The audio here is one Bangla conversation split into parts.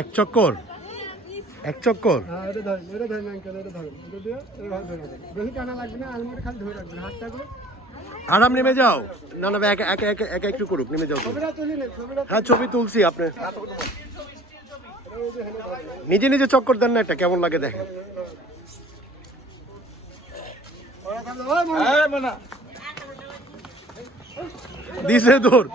এক চক্কর? এক চক্কর? হ্যাঁ এটা ধরেন এটা এটা এটা দিয়ে বেশি টানা লাগবে না, আলমারি খালি ধরে রাখবেন, হাতটা করে আরাম নেমে যাও। না না একা একা একা একা একটু করুক নেমে যাও হ্যাঁ ছবি তুলছি আপনি। নিজে নিজে চক্কর দেন না একটা কেমন লাগে দেখেন। দিছে দৌড়।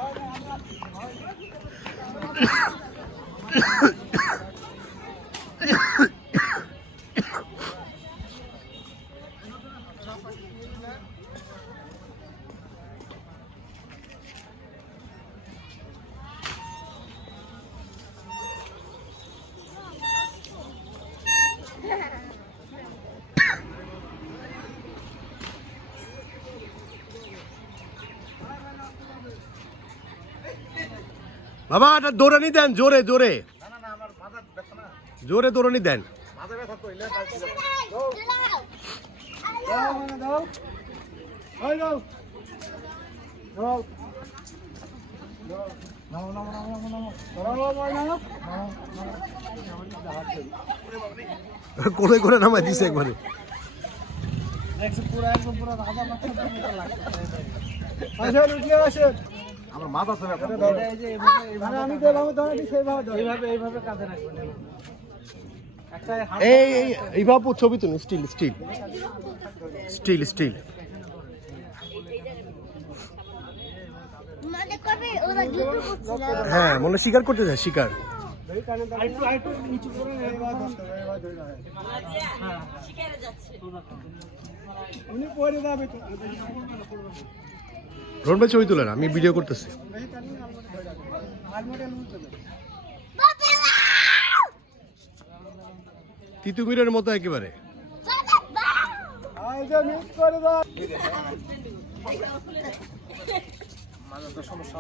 বাবা এটা দৌড়ানি দেন জোরে জোরে। জোরে দৌড়ানি দেন। কোলে করে নামাই দিছে একবারে। পুরা একদম পুরা রাজা মাত্র আমার মাথা আমি সেইভাবে এইভাবে এইভাবে রাখবেন। এই এইভাবে ছবি তো স্টিল স্টিল। Still still. হ্যাঁ মনে শিকার করতে যায় শিকার। উনি পরে যাবে তো। রোহন ভাই ছবি না আমি ভিডিও করতেছি। তিতুমিরের মতো একেবারে। সমস্যা